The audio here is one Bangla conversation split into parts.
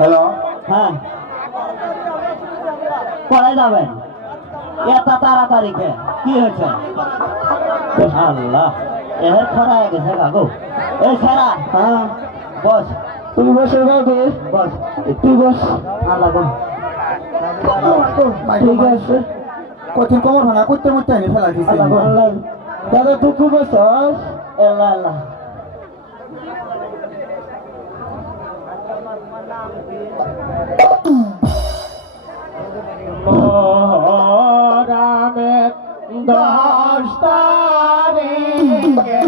হ্যালো, হ্যাঁ পড়াই যাবেন এত তাড়াতাড়ি কি হয়েছে? আল্লাহ এর খরা হয়ে গেছে কাকু। এই সারা হ্যাঁ বস, তুমি বসে কাকু, বস তুই বস। আল্লাহ ঠিক আছে, কঠিন কমর ভাঙা করতে মরতে আনি ফেলা দিচ্ছে। দাদা তুই খুব বসস। আল্লাহ আল্লাহ রামে 10 তারিখে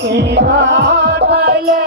কি ঘটাইলে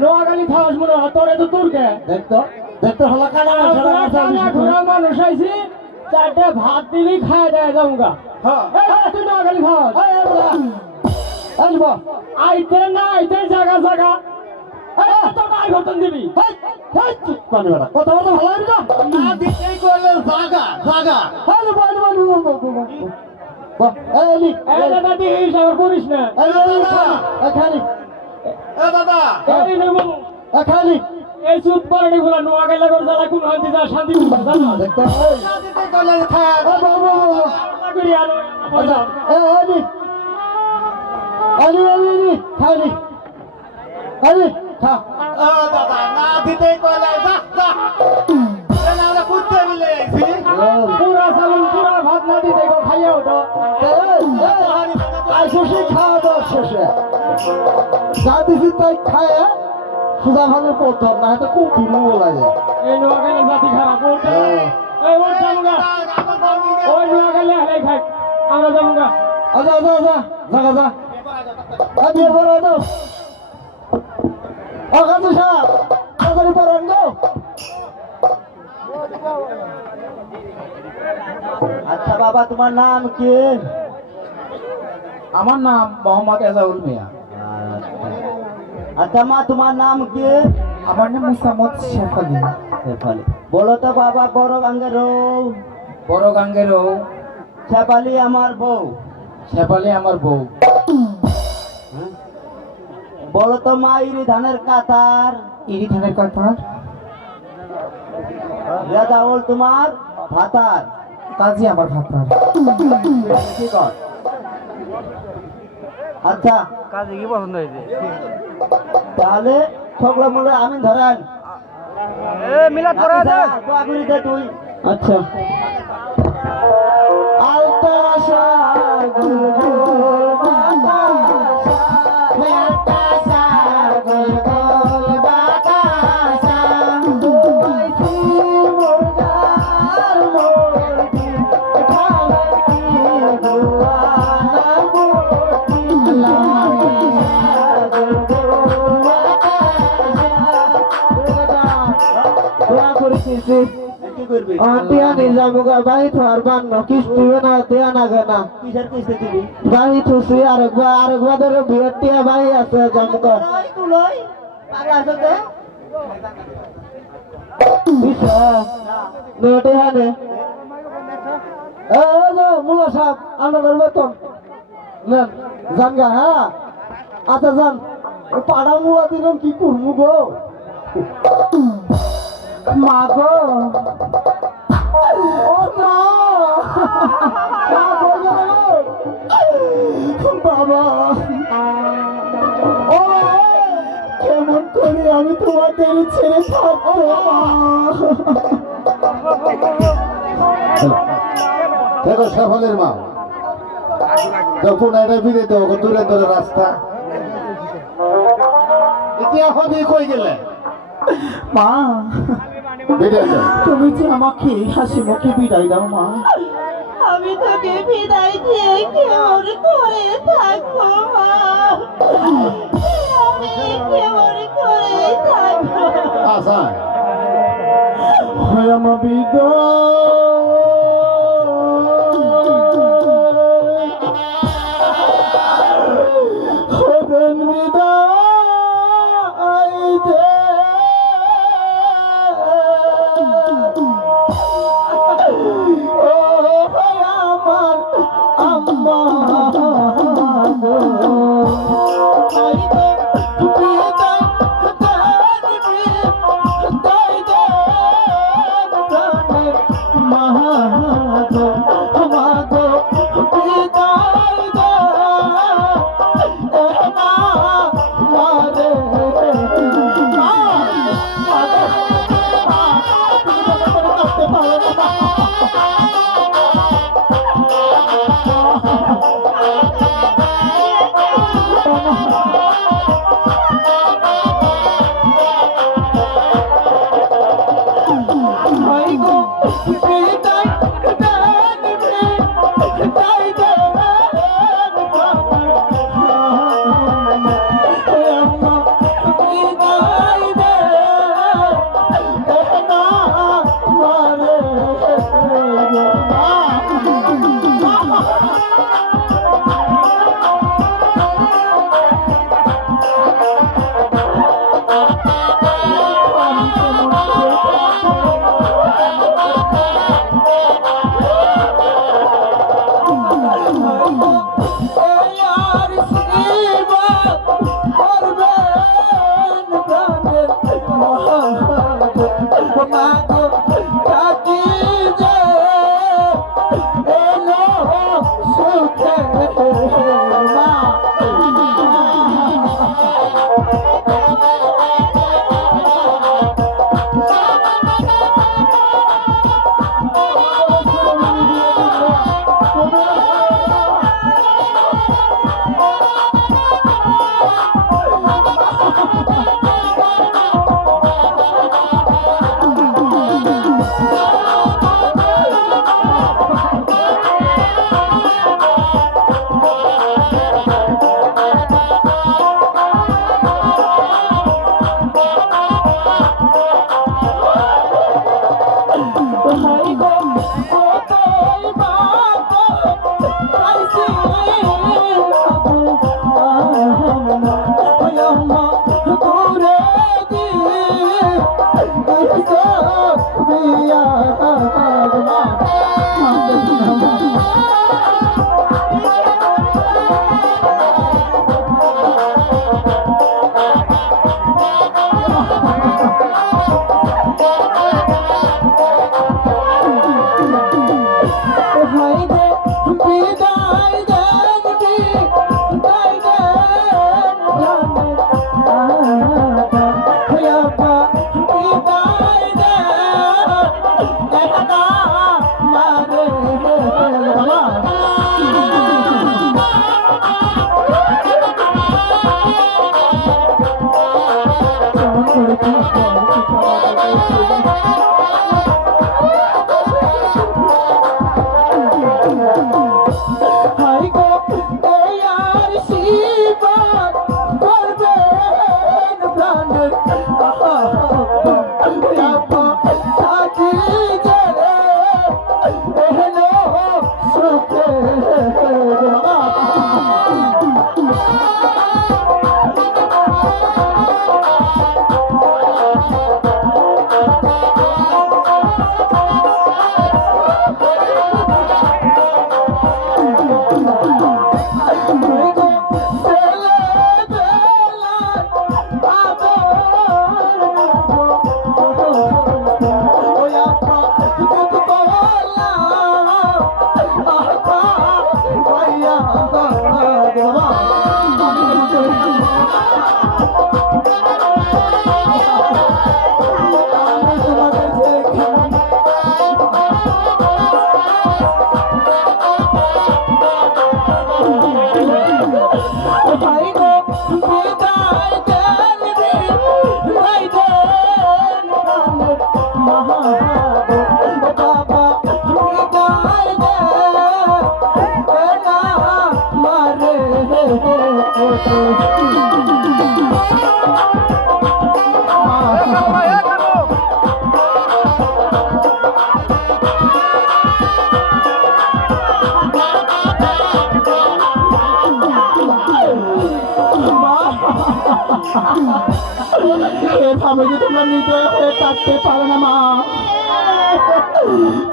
নোয়াখালী খাওয়াস মনে হয় তোরে তো তোরকে দেখতো দেখতো হলো কানা মানুষ আইছি 4টে ভাত দিবি খাওয়া যায় যামগা। তুই নোয়াখালী খাওয়াস আসবো আইতে না আইতে জায়গা জায়গা দিবি কথা বলতে ভালো হবে না দিতেই করলে জায়গা জায়গা করিস না এই চুপ করে গুলা নোয়া গেলে কোন শান্তি পুরা চালুন পুরা ভাত না দিতে খাইয়া ওঠো খাওয়া দাওয়া শেষে যা দিছি তাই খায় সুদা ভাঙে পড়তাম না হয়তো খুব ভিড় লাগে এই নোয়াখালী জাতি খারাপ ওই নোয়াখালী হারাই খাই আমরা যাবো গা আচ্ছা আচ্ছা আচ্ছা জাগা যা বিয়ে করে দাও অকান্ত সাপ তাড়াতাড়ি পড়ান গো বাবা তোমার নাম কি? আমার নাম মোহাম্মদ এজাউল মিয়া। আচ্ছা মা তোমার নাম কি? আমার নাম মুসাম্মদ শেফালি। শেফালি। বলো তো বাবা বড় গাঙ্গের বড় গাঙ্গেরও শেফালি আমার বউ। শেফালি আমার বউ। হ্যাঁ? বলো তো মা ইরি ধানের কাতার। ইরি ধানের কাতার। রেজাউল তোমার ভাতার। কাজী আমার ভাতার। ঠিক আছে। আচ্ছা কাজে কি পছন্দ হয়েছে? তাহলে সকলে মূল্য আমি ধরেন মিলাদ করে আছে। দোয়া করি দে তুই। আচ্ছা আলতা সাগর বাতাসা মেটা সাগর গোল বাতাসা দুবাইছি মুরগার মোরটি খাওয়াই দুয়ানা মোরটি সাগর গোল বাতাসা দোয়া করিস কি করবি? টিয়া নিজামুগা বাহি থার বান্ন কিস্তি না টিয়া না গানা কিসের কিস্তি দিবি? বাহি থুসি আরেকবার ধরে বিয়ের টিয়া বাহি আছে জামুগা তুলই পাগলা আছে বিশা নোটে হানে মুলা সাহেব আপনাদের বেতন নেন জানগা হ্যাঁ আচ্ছা যান পাড়া মুলা দিলাম কি করবো গো মা গো ও মা বাবা ও কেমন করে আমি তোমাদের ছেড়ে থাকবো দেখো শেফালির মা যখন এটা ফিরে দেবো দূরে দূরে রাস্তা ইতিহাস কই গেলে মা ফিরে যাও তুমি যে আমাকে হাসি মুখে বিদায় দাও মা আমি তোকে বিদায় দিয়ে কেমন করে থাকবো মা আমি কেমন করে থাকবো আশা হয় আমার হবেন বিদায় দে ও হয় আমার আম্মা গো মা তোরে দিয়ে বিয়া মা এভাবে যদি তোমরা নির্দয় হয়ে কাটতে পারো না মা,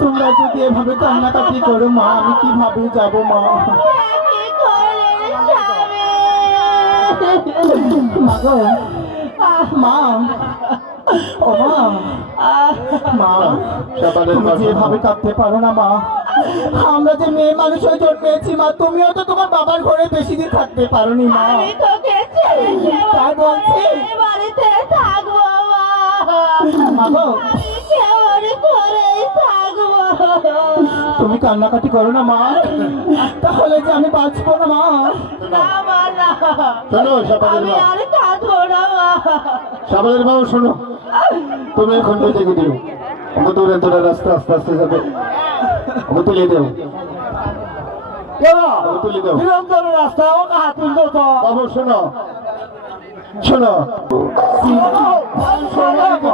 তোমরা যদি এভাবে কান্নাকাটি করো মা, আমি কিভাবে যাব মা? মা গো, মা, ও মা, মা, তুমি যেভাবে কাঁদতে পারো না মা, আমরা যে মেয়ে মানুষ হয়ে জন্মেছি মা, তুমিও তো তোমার বাবার ঘরে বেশি দিন থাকতে পারোনি মা। তাই বলছি বাড়িতে থাকবো মা গো, তুমি কান্নাকাটি করো না মা, তাহলে যে আমি বাঁচবো না মা। শোনো সাবালের বাবু, শোনো, তুমি এখন দেখে দিও আমাকে দূরে দূরে রাস্তা আস্তে আস্তে যাবে, আমাকে তুলে দেও, তুলে দেও রাস্তা হাত তুলতো তো বাবু। শোনো শোনো,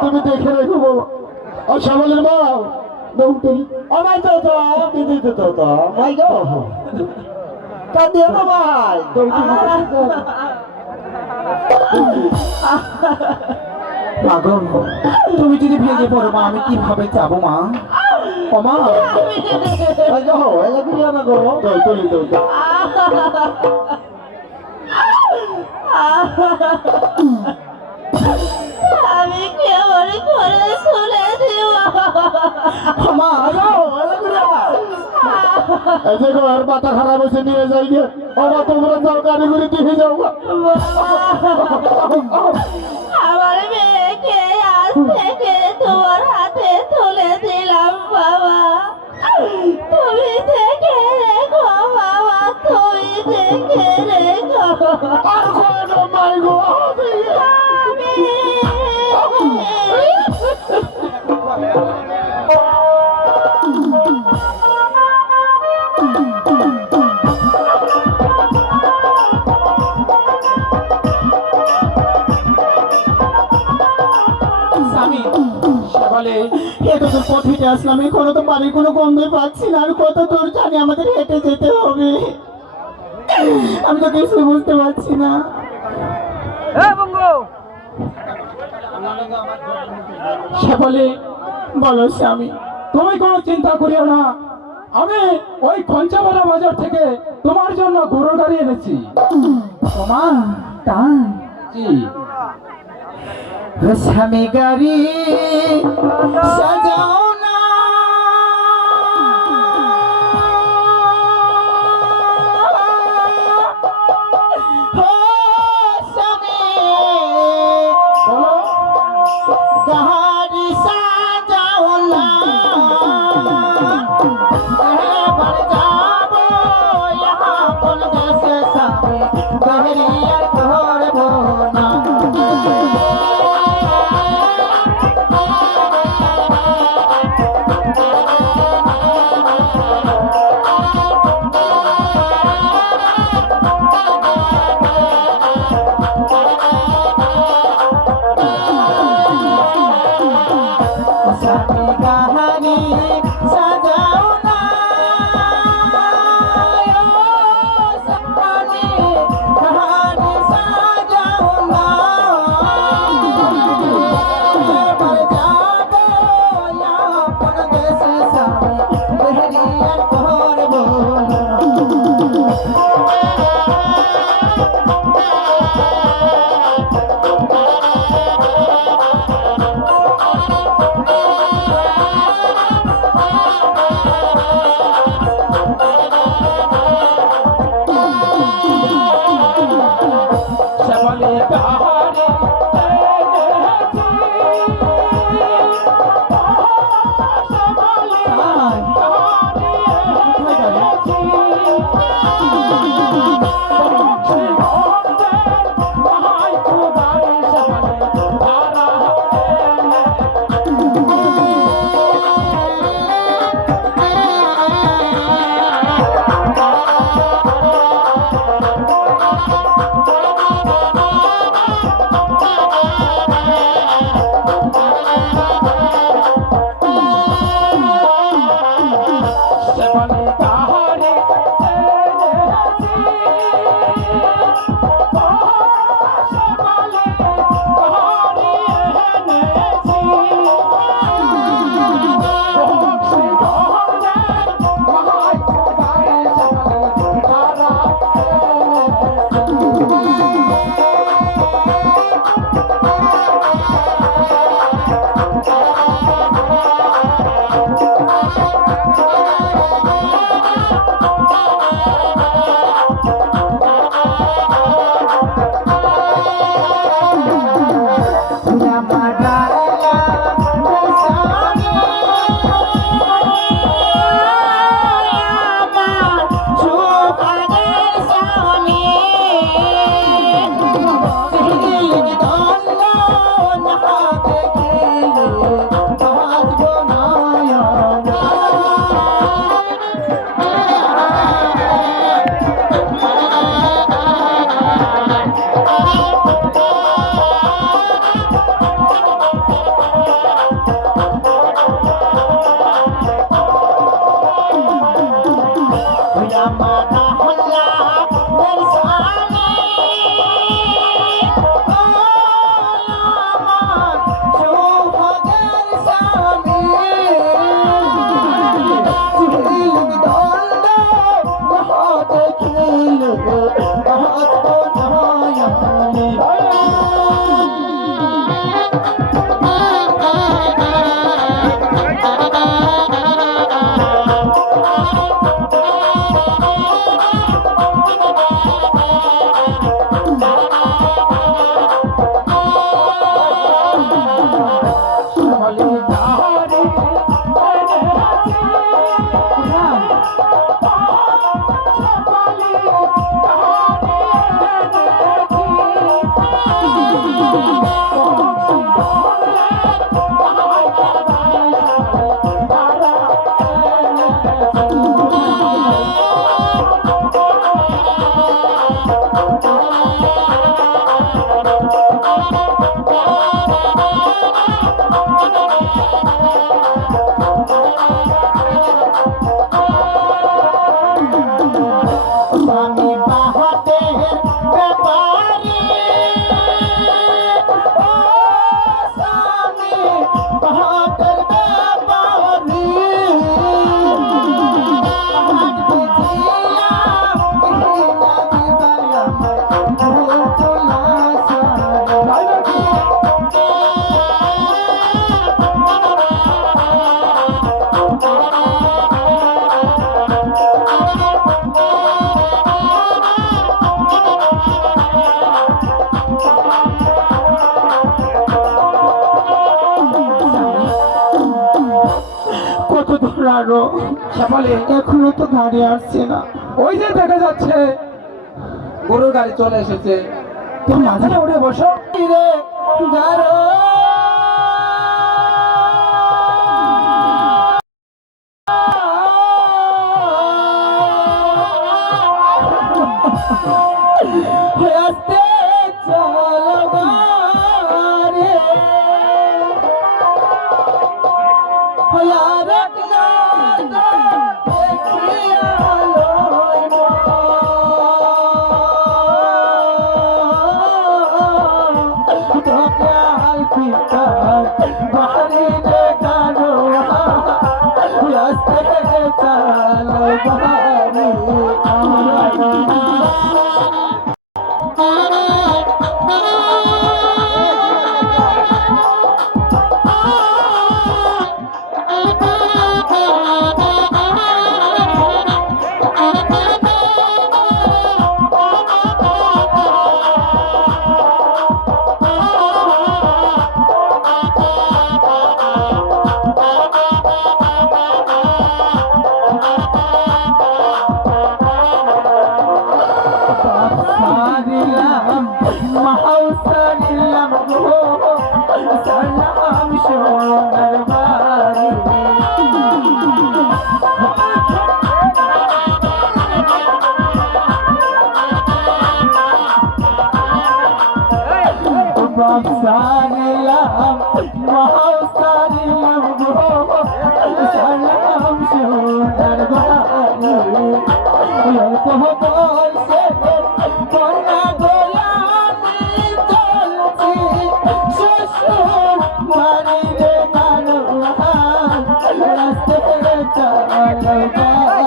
তুমি দেখে রেখো বাবু। আর সাবালের বাবু আমার তো তো দিদি তো তো ভাই গো কাঁদিও না ভাই। মা গো, তুমি যদি ভেঙে পড়ো মা, আমি কিভাবে যাবো মা? ও মা তুলে দেও। আমি কেমন করে তুলে দিব মা। এই যে আর মাথা খারাপ হয়েছে, নিয়ে যাই গে বাবা, তোমরা যাও গাড়ি করে দিয়ে যাও। আমার মেয়েকে আজ থেকে তোমার হাতে তুলে দিলাম বাবা, তুমি দেখে রেখো বাবা, তুমি দেখে রেখো। এতদূর পথ হেঁটে আসলাম, এখনো তো বাড়ির কোনো গন্ধই পাচ্ছি না। আর কত দূর জানি আমাদের হেঁটে যেতে হবে, আমি তো কিছু বুঝতে পারছি না। এ বঙ্গু শেফালি, বলো স্বামী, তুমি কোনো চিন্তা করিও না, আমি ওই খঞ্চাপাড়া বাজার থেকে তোমার জন্য গরুর গাড়ি এনেছি। তোমার তাই? জি। স্বামী গাড়ি সাজাও না, ও স্বামী, গাড়ি সাজাও না, এবার যাবো আপন দেশে স্বামী গাড়ি আর ধরবো না। আমি বাহাতের ব্যাপারে রানো শেফালি এখনো তো গাড়ি আসছে না। ওই যে দেখা যাচ্ছে গরুর গাড়ি চলে এসেছে। তুমি মাঝে উঠে বসো। রে গারো আস্তে চলো গারে হয়ার বাড়ি রে গানো আস্তে চলো বাড়ি সারিলাম মাহাও সারিলাম গো সালাম সোনার বাড়ি বাপ সারিলাম মাহাও সারিলাম গো সালাম সোনার বাড়ি বলছে কন্যা গোলামি চলছি শ্বশুর বাড়িতে গানো রাস্তে চলো গাড়ি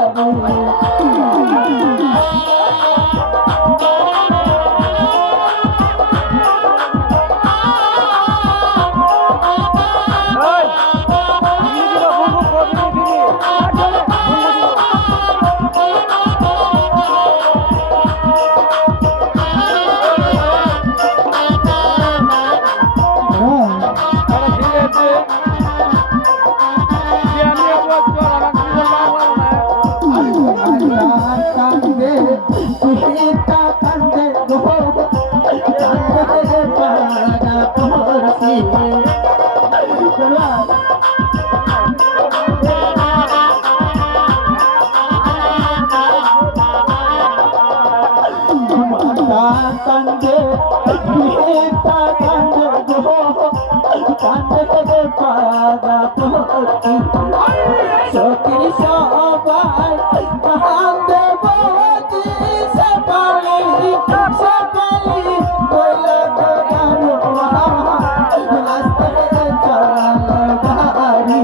কান্দে সীতা কান্দে গো কান্দে পাড়া পড়ছি মাতা কান্দে সীতা কান্দে গো কান্দে পাড়া পড়ছি সখী সবাই কান্দে বতি সপালি সপালি বলে গানো রাস্তে চলো গাড়ি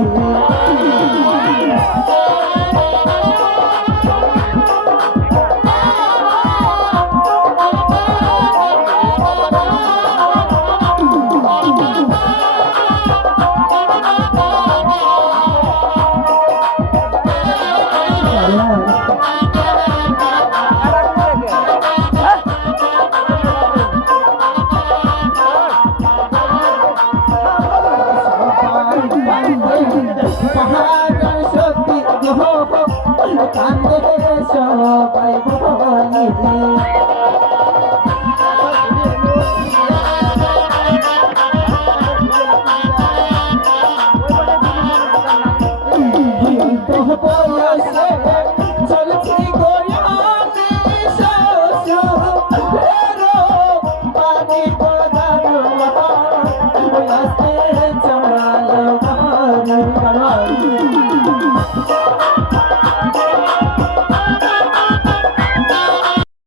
পাহাড় সত্যি গো কান্দে সবাই বলি বয়সে চলছি গোলামি শ্বশুরেরও বাড়ি গানো রাস্তে চলো গাড়ি